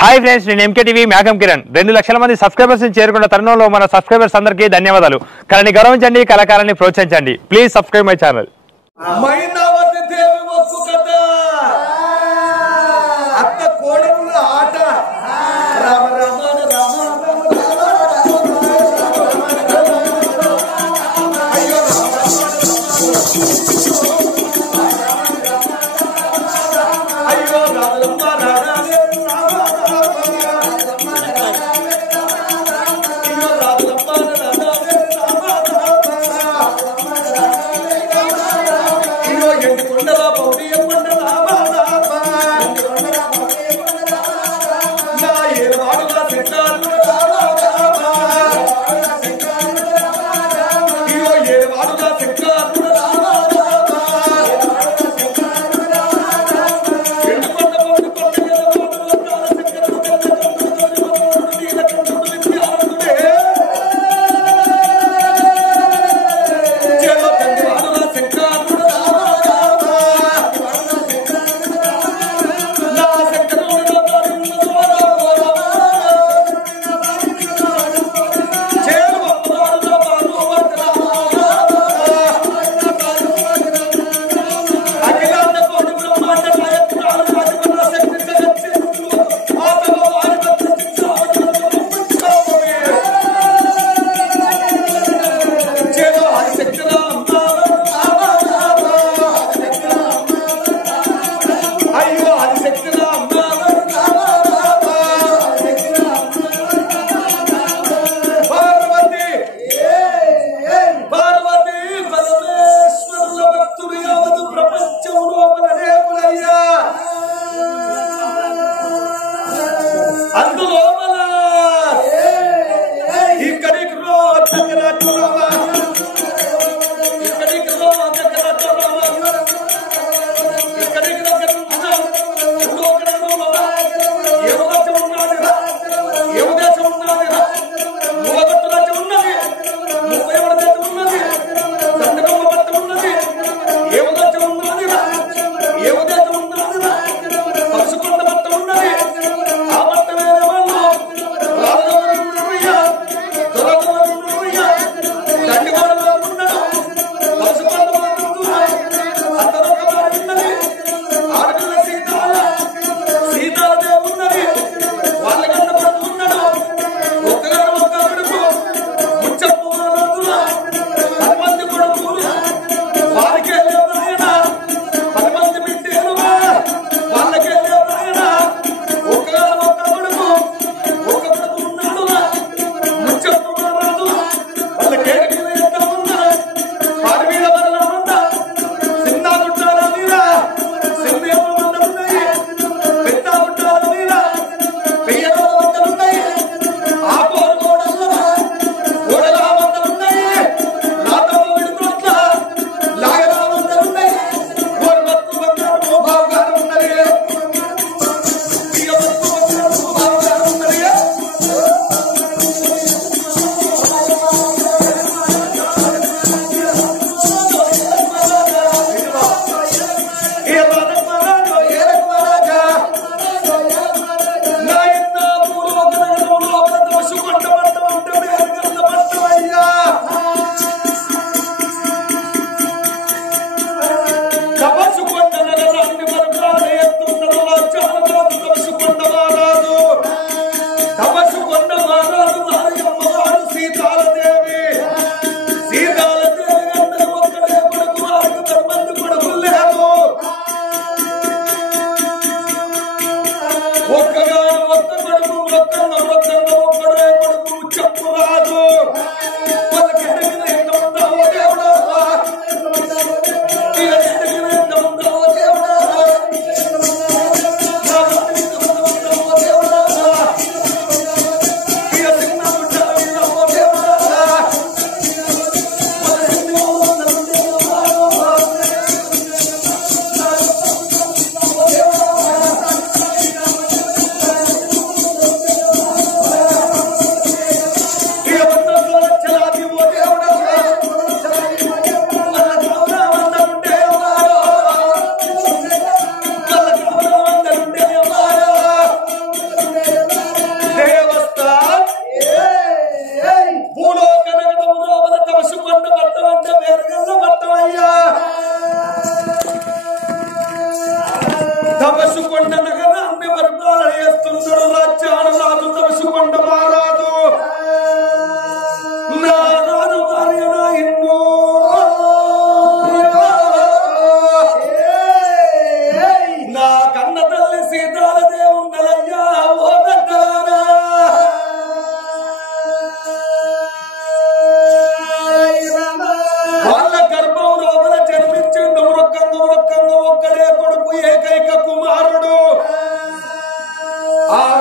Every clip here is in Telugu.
హాయ్ ఫ్రెండ్స్, నేను ఎంకేటీవీ మేఘం కిరణ్. 2 లక్షల మంది సబ్స్క్రైబర్స్ చేరుకున్న తరుణంలో మన సబ్స్క్రైబర్స్ అందరికీ ధన్యవాదాలు. కళని గౌరవించండి, కళాకారాన్ని ప్రోత్సహించండి. Please subscribe my channel.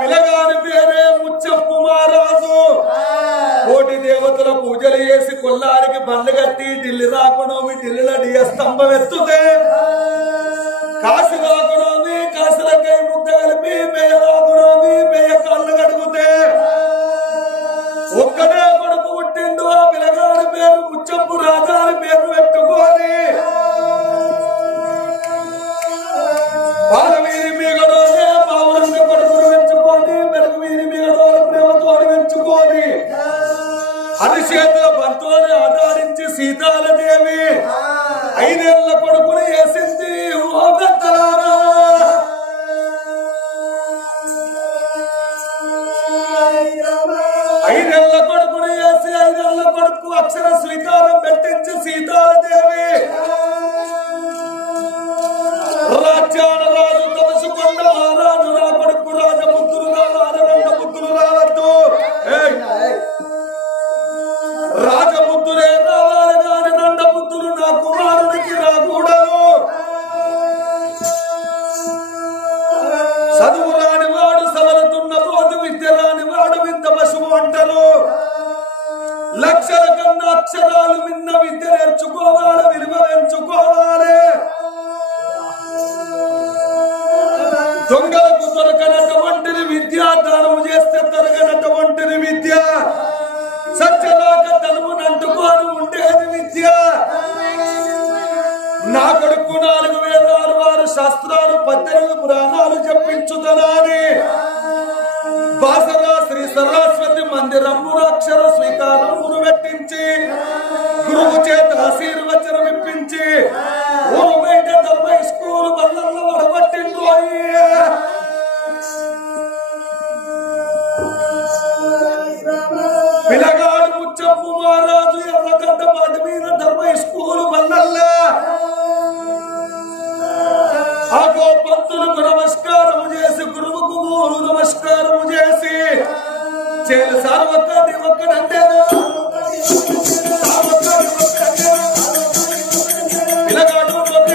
పిల్లగాని పేరే ముచ్చప్పు మహారాజు. కోటి దేవతల పూజలు చేసి కొల్లారికి బండ్లు కట్టి ఢిల్లీ రాకునోమి ఢిల్లీలో డియ స్తంభం ఎత్తుతే కాశీ రాకునోమి కాశీలకై ముద్ద కలిపి మేయ రాకునోమి మేయ కళ్ళు కడుగుతే ఒక్కడే కొడుకు పుట్టిండు. ఆ పిల్లగాడి పేరు ముచ్చప్పు రాజా అని పేరు పెట్టుకోని బాలవీరి మీగడోనే బావురంగా కొడుకును పెంచుకొని మెరుగువీరి మీగడోలు ప్రేమతోని పెంచుకొని అది చేతుల బంతోని ఆధారించి సీతాలదేవి 5 ఏళ్ల కొడుకుని వేసింది. ఓ పెద్దలారా, 5 ఏళ్ల కొడుకుని వేసి 5 ఏళ్ల కొడుకు అక్షర శ్రీకారం పెట్టించి సీతాలదేవి రాజ్యాల రాజు తలుసుకున్న రాజు నా కొడుకు రాజపుత్రులు రాజపుత్రులు రావద్దు, రాజపుత్రులే రావాలి కాని రండపుత్రులు నా కుమారుడికి రాకూడదు. చదువు రాని వాడు సవలుతున్న పోతు విద్య రాని వాడు వింత పశువు అంటారు. లక్షల కన్నా అక్షరాలు విన్న విద్య నేర్చుకోవాలి, విలువ పెంచుకోవాలి. దొంగలకు దొరకనటువంటిది విద్య, దానము చేస్తే దొరకనటువంటిది విద్య, సత్యలాక తలుపునంటుకోని ఉండేది విద్య. నా కొడుకు 4 వేదాలు 6 శాస్త్రాలు 18 పురాణాలు చెప్పించుతనాని బాసరా శ్రీ సరస్వతి మందిరము అక్షర స్వీకారమును పెట్టించి గురువు చేత ఆశీర్వచనం ఇప్పించి ఊరు బయట ధర్మ స్కూల్ బల్లల్లో వడబట్టిండు. పిల్లగాడు ముచ్చప్పు మహారాజు ఎర్రగడ్డ పాటి మీద ధర్మ స్కూల్ బల్లల్లా ఆ గోపంతులకు నమస్కారము చేసి గురువుకు నమస్కారము చేసి చేలు సార్ ఒక్కడంటే పిల్లగాడు ఉంటాడు.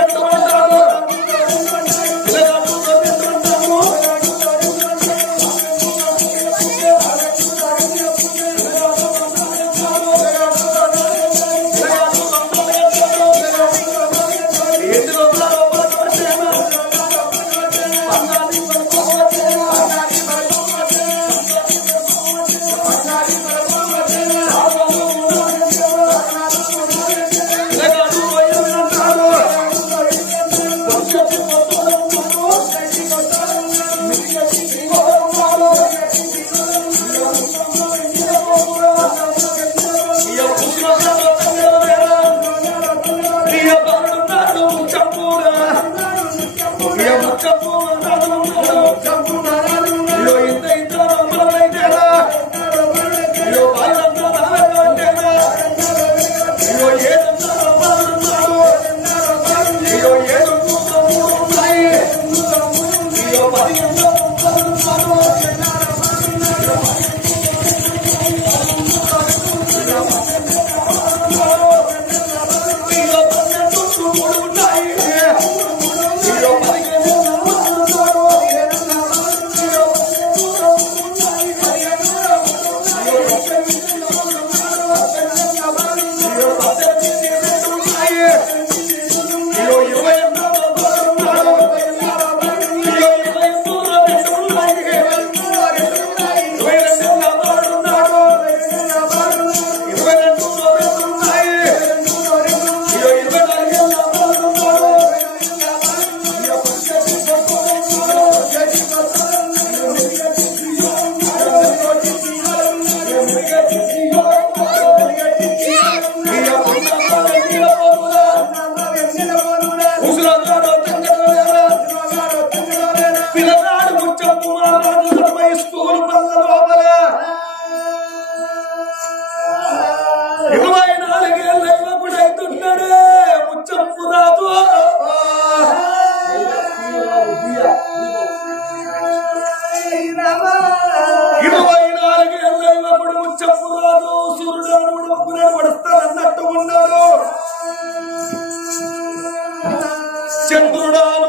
చంద్రుడాను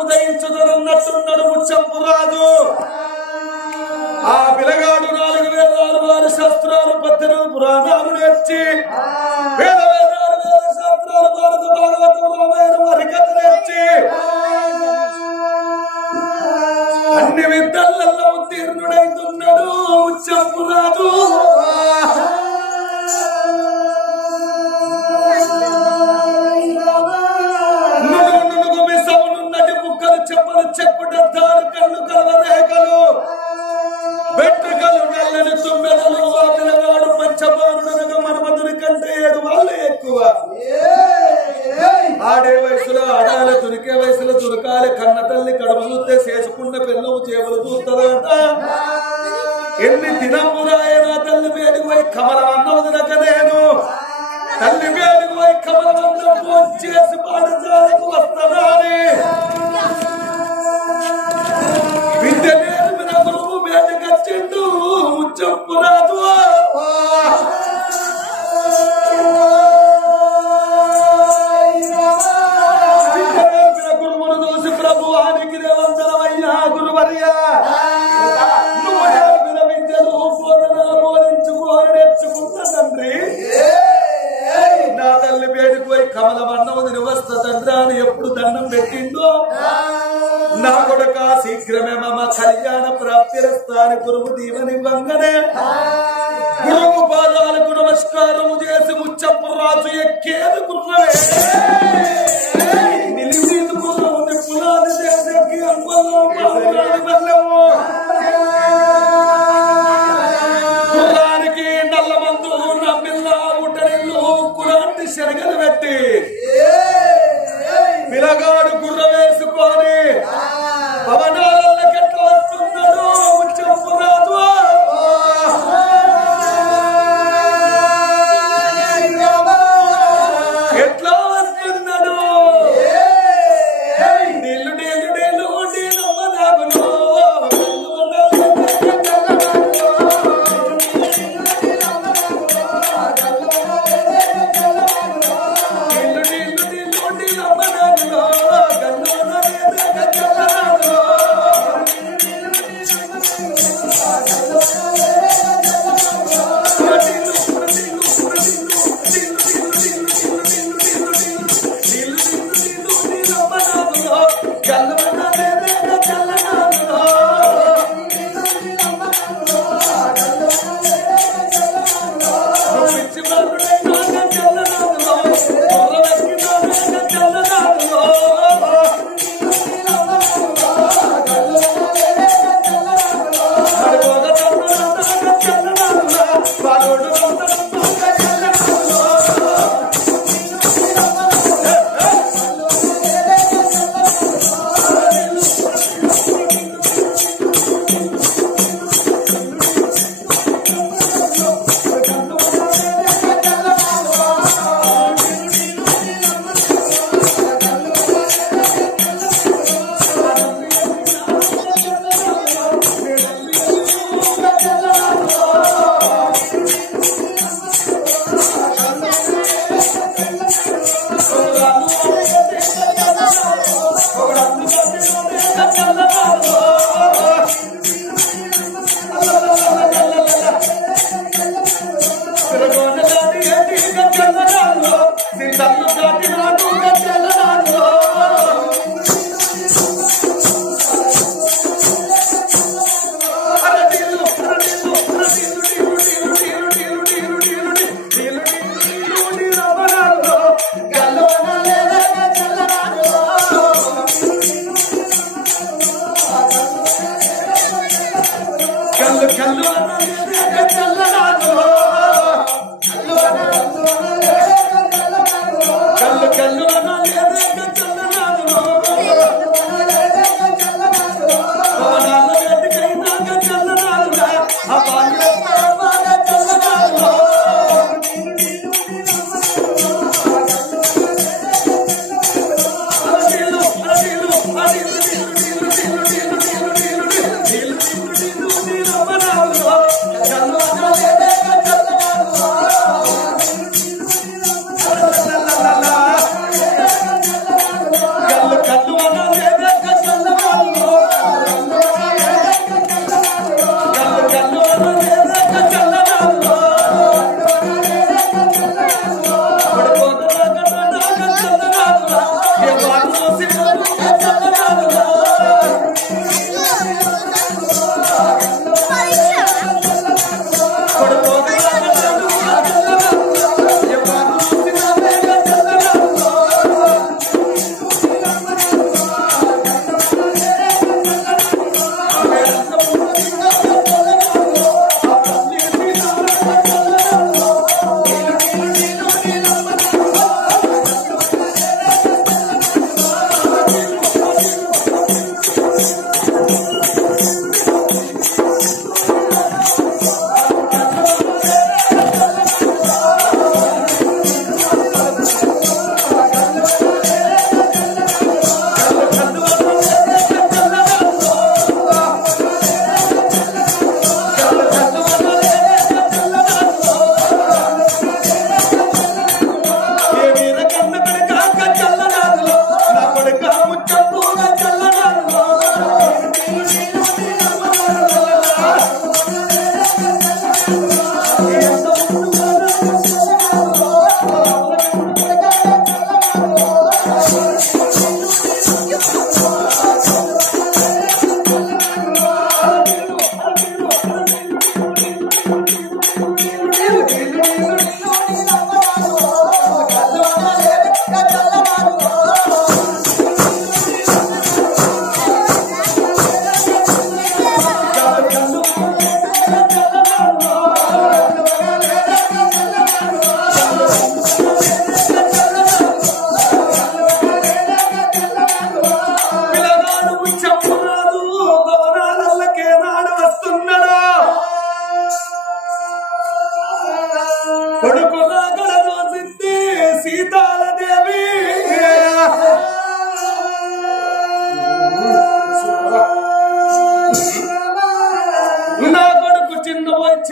ఉదయించదున్నట్టున్నాడు ముచ్చంపు రాజు. వచ్చి వేద వేదాలు వేద శాస్త్రాలు భారత భాగవతం రామాయణం హరికథ వచ్చి అన్ని విద్యలలో ఉత్తీర్ణుడైతున్నాడు ముచ్చంపురాజు. చెప్పలు చెప్పుడద్దారు కళ్ళు కలవరేఖలు వెంట్రుకలు నల్లని తుమ్మెదలు వాపిలగాడు పంచబారుడనగా మనమధుని కంటే 7 వాళ్ళు ఎక్కువ. ఆడే వయసులో ఆడాలి, తురికే వయసులో తురకాలి. కన్న తల్లి కడుపు చూస్తే చేసుకున్న పిల్లవు చేపలు చూస్తుందట. ఎన్ని దినమురాయన తల్లి వేడికి పోయి కమలం అన్నం తినక నేను తల్లి వేడికి పోయి కమలం అన్నం ఫోన్ చేసి పాఠశాలకు వస్తానని విద్య నేర్పిన గురువు వేడికొచ్చిండు ముచ్చంపురాజు. విద్య నేర్పిన గురువును చూసి ప్రభువానికి దేవంతరమయ్యా గురువర్యా, నువ్వు నేర్పిన విద్యను బోధించుకొని నేర్చుకున్న తండ్రి, నా తల్లి వేడికి పోయి కమలం అన్నం తిని వస్తా తండ్రి అని ఎప్పుడు దండం పెట్టిందో, నా కొడుక శీఘ్రమే మమ కళ్యాణ ప్రాప్తిరస్తాని గురువు దీవని వంగనే గురువు పాదాలకు నమస్కారము చేసి ముచ్చంపురాజు ఎక్కేది గుర్రవే నిలిపేది గుర్రము నిప్పులాది చేసేకి అంగంలో వెళ్ళము. గుర్రానికి నల్ల మందు నమ్మిల్ల ఉట్టనిల్లు కులాంటి శనగలు పెట్టి పిలగాడు గుర్ర వేసుకొని భవనాలకి ఎట్లా వస్తున్నాడు ముచ్చంపురాజు. ఎట్లా వస్తున్నాడు నీళ్ళు నీళ్ళు నీళ్ళు నీళ్ళమ్మనాగులో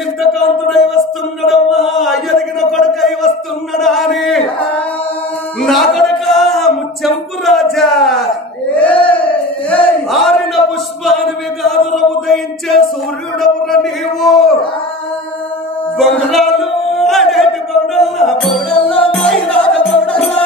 చింతకాంతుడై వస్తున్నాడమ్మా, ఎదిగిన కొడుకై వస్తున్నాడా అని నా కొడుక ముచ్చంపు రాజా ఆరిన పుష్పానివి కాదుర ఉదయించే సూర్యుడవుర నీవు బొంగరాలు ఆడేటి బొంగడల్లా బొంగడల్లా నాయి రాజ బొంగడల్లా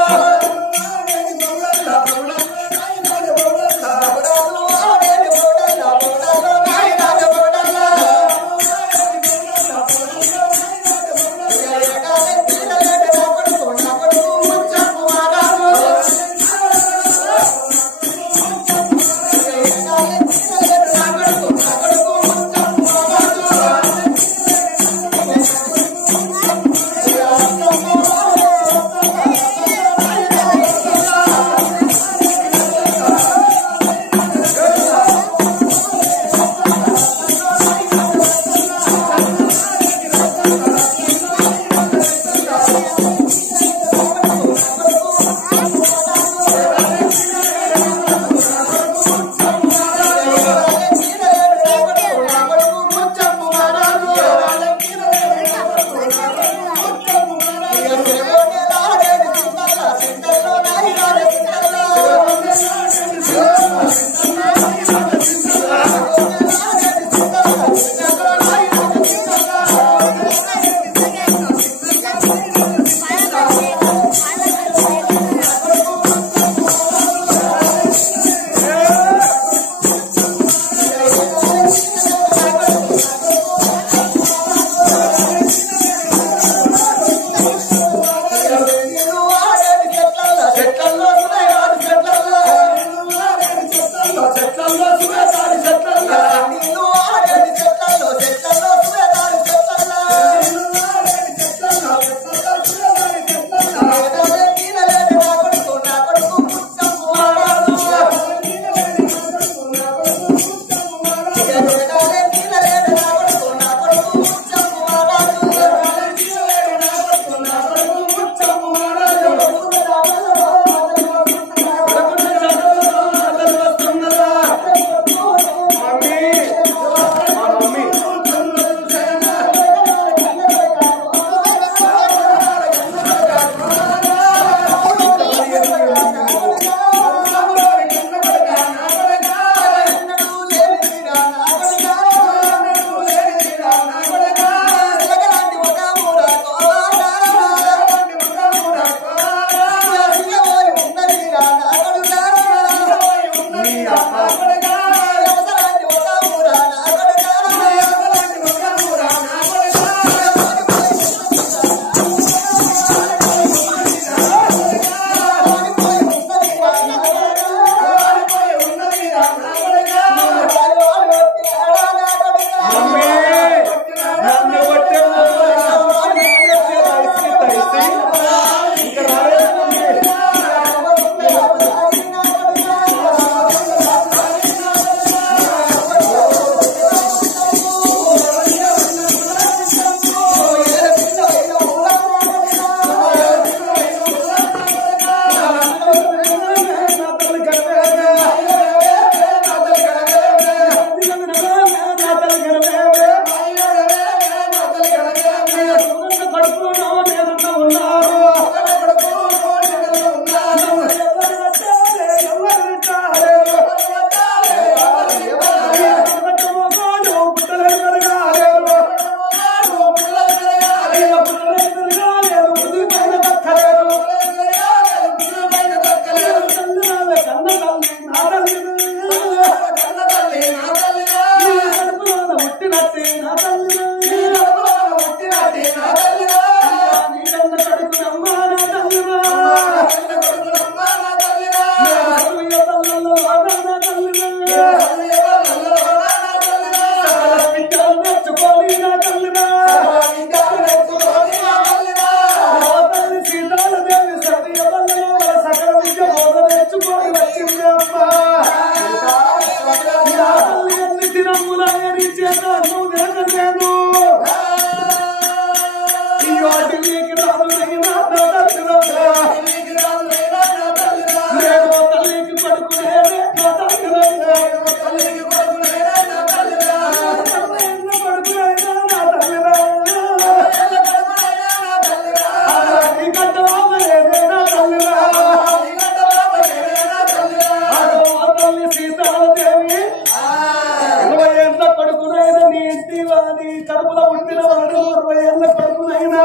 కడుపులో ఉండిన వాడు 60 ఏళ్ళ కొడుకునైనా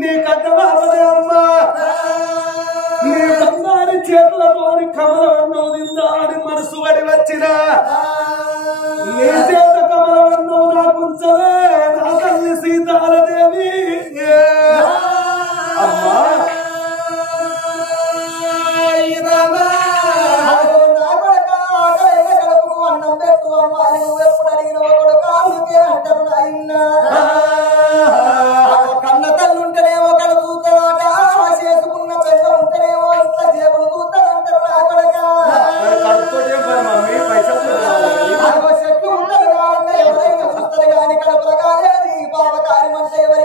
నీ కట్టవాలనే అమ్మా నీ బంగారి చేతులతోని కమలవన్నం నిందాని మనసు పడి వచ్చిన నీ చేత కమలవన్నం నాకుంచలే నా తల్లి సీతాలదేవి అమ్మా కన్న తల్లుంటేనేమో కడుగుతాట చేసుకున్న పెద్ద ఉంటేనేమో ఇంట్లో దేవుడు కూతాడంటారు నా కొడక చెట్లు ఉంటారు ఎవరైనా చూస్తారు కానీ కడపలు కాలేదు పాప కార్యమంటే ఎవరి